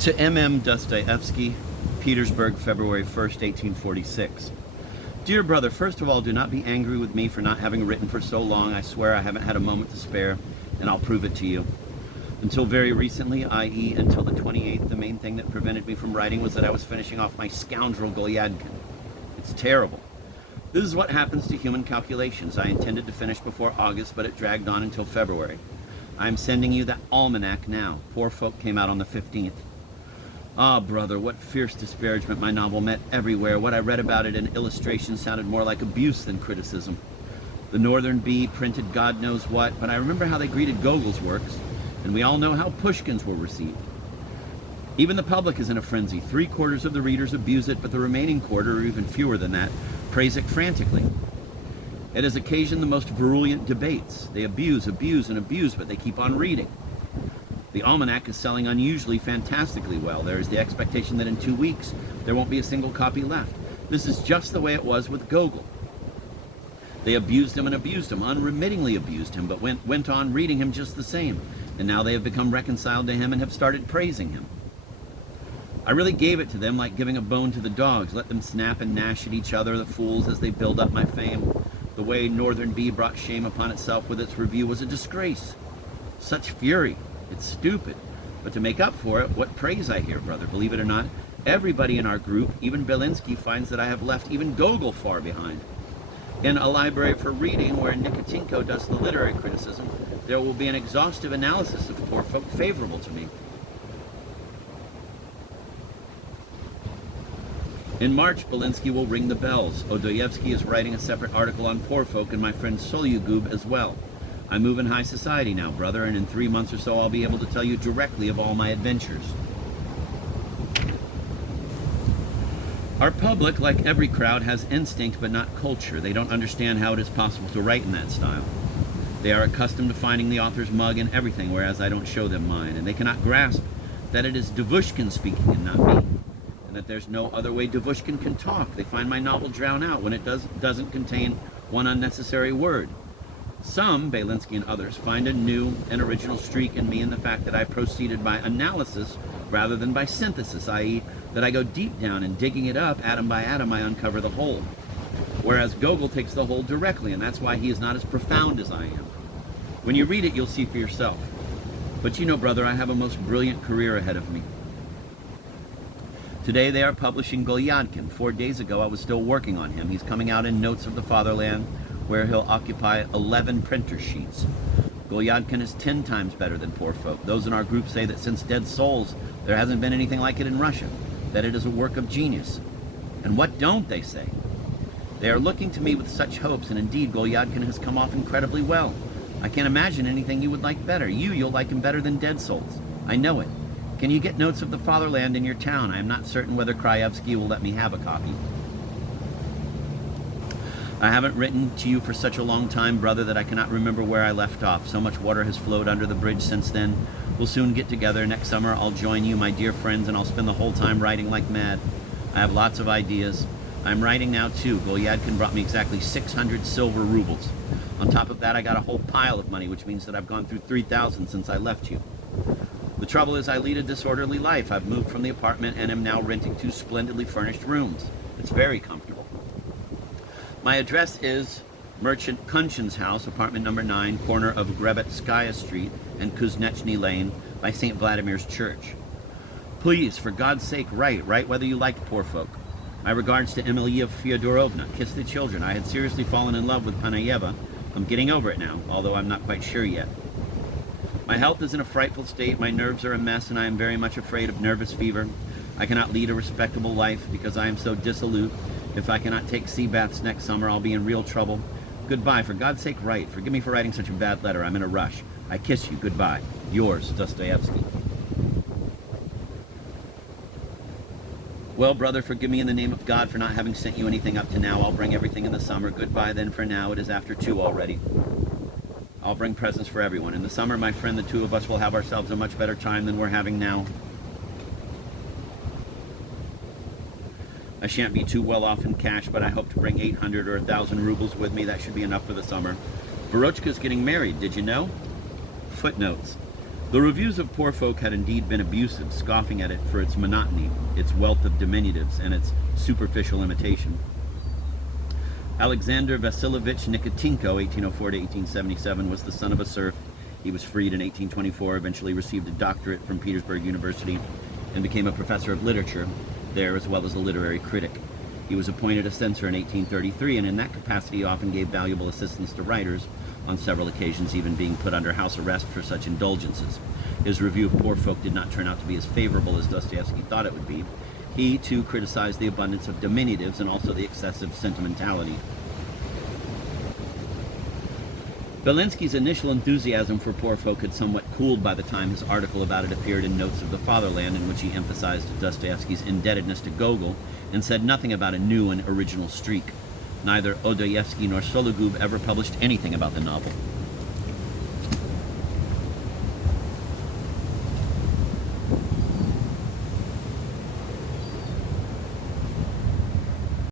To M.M. Dostoyevsky, Petersburg, February 1st, 1846. Dear brother, first of all, do not be angry with me for not having written for so long. I swear I haven't had a moment to spare, and I'll prove it to you. Until very recently, i.e. until the 28th, the main thing that prevented me from writing was that I was finishing off my scoundrel Golyadkin. It's terrible. This is what happens to human calculations. I intended to finish before August, but it dragged on until February. I am sending you that almanac now. Poor Folk came out on the 15th. Ah, brother, what fierce disparagement my novel met everywhere. What I read about it in illustrations sounded more like abuse than criticism. The Northern Bee printed God knows what, but I remember how they greeted Gogol's works, and we all know how Pushkin's were received. Even the public is in a frenzy. 3/4 of the readers abuse it, but the remaining quarter, or even fewer than that, praise it frantically. It has occasioned the most virulent debates. They abuse, and abuse, but they keep on reading. The almanac is selling unusually fantastically well. There is the expectation that in 2 weeks there won't be a single copy left. This is just the way it was with Gogol. They abused him, unremittingly abused him, but went on reading him just the same. And now they have become reconciled to him and have started praising him. I really gave it to them like giving a bone to the dogs. Let them snap and gnash at each other, the fools, as they build up my fame. The way Northern Bee brought shame upon itself with its review was a disgrace. Such fury. It's stupid. But to make up for it, what praise I hear, brother. Believe it or not, everybody in our group, even Belinsky, finds that I have left even Gogol far behind. In A Library for Reading, where Nikotinko does the literary criticism, there will be an exhaustive analysis of Poor Folk favorable to me. In March, Belinsky will ring the bells. Dostoyevsky is writing a separate article on Poor Folk, and my friend Solyugub as well. I move in high society now, brother, and in 3 months or so I'll be able to tell you directly of all my adventures. Our public, like every crowd, has instinct but not culture. They don't understand how it is possible to write in that style. They are accustomed to finding the author's mug in everything, whereas I don't show them mine, and they cannot grasp that it is Devushkin speaking and not me, and that there's no other way Devushkin can talk. They find my novel drown out when it doesn't contain one unnecessary word. Some, Belinsky and others, find a new and original streak in me in the fact that I proceeded by analysis rather than by synthesis, i.e. that I go deep down and digging it up, atom by atom, I uncover the whole. Whereas Gogol takes the whole directly, and that's why he is not as profound as I am. When you read it, you'll see for yourself. But you know, brother, I have a most brilliant career ahead of me. Today they are publishing Golyadkin. 4 days ago I was still working on him. He's coming out in Notes of the Fatherland, where he'll occupy 11 printer sheets. Golyadkin is 10 times better than Poor Folk. Those in our group say that since Dead Souls, there hasn't been anything like it in Russia, that it is a work of genius. And what don't they say? They are looking to me with such hopes, and indeed Golyadkin has come off incredibly well. I can't imagine anything you would like better. You'll like him better than Dead Souls. I know it. Can you get Notes of the Fatherland in your town? I am not certain whether Krajewski will let me have a copy. I haven't written to you for such a long time, brother, that I cannot remember where I left off. So much water has flowed under the bridge since then. We'll soon get together. Next summer I'll join you, my dear friends, and I'll spend the whole time writing like mad. I have lots of ideas. I'm writing now too. Golyadkin brought me exactly 600 silver rubles. On top of that, I got a whole pile of money, which means that I've gone through 3,000 since I left you. The trouble is I lead a disorderly life. I've moved from the apartment and am now renting 2 splendidly furnished rooms. It's very comfortable. My address is Merchant Kunchin's house, apartment number 9, corner of Grebetskaya Street and Kuznechny Lane by St. Vladimir's Church. Please, for God's sake, write whether you like Poor Folk. My regards to Emilia Fyodorovna. Kiss the children. I had seriously fallen in love with Panayeva. I'm getting over it now, although I'm not quite sure yet. My health is in a frightful state. My nerves are a mess, and I am very much afraid of nervous fever. I cannot lead a respectable life because I am so dissolute. If I cannot take sea baths next summer, I'll be in real trouble. Goodbye. For God's sake, write. Forgive me for writing such a bad letter. I'm in a rush. I kiss you. Goodbye. Yours, Dostoyevsky. Well, brother, forgive me in the name of God for not having sent you anything up to now. I'll bring everything in the summer. Goodbye then for now. It is after 2 already. I'll bring presents for everyone. In the summer, my friend, the 2 of us will have ourselves a much better time than we're having now. I shan't be too well off in cash, but I hope to bring 800 or 1,000 rubles with me. That should be enough for the summer. Verochka's getting married, did you know? Footnotes. The reviews of Poor Folk had indeed been abusive, scoffing at it for its monotony, its wealth of diminutives, and its superficial imitation. Alexander Vasilovich Nikitinko, 1804 to 1877, was the son of a serf. He was freed in 1824, eventually received a doctorate from Petersburg University, and became a professor of literature there as well as a literary critic. He was appointed a censor in 1833, and in that capacity often gave valuable assistance to writers, on several occasions even being put under house arrest for such indulgences. His review of Poor Folk did not turn out to be as favorable as Dostoyevsky thought it would be. He, too, criticized the abundance of diminutives and also the excessive sentimentality. Belensky's initial enthusiasm for Poor Folk had somewhat cooled by the time his article about it appeared in Notes of the Fatherland, in which he emphasized Dostoyevsky's indebtedness to Gogol and said nothing about a new and original streak. Neither Dostoyevsky nor Sologub ever published anything about the novel.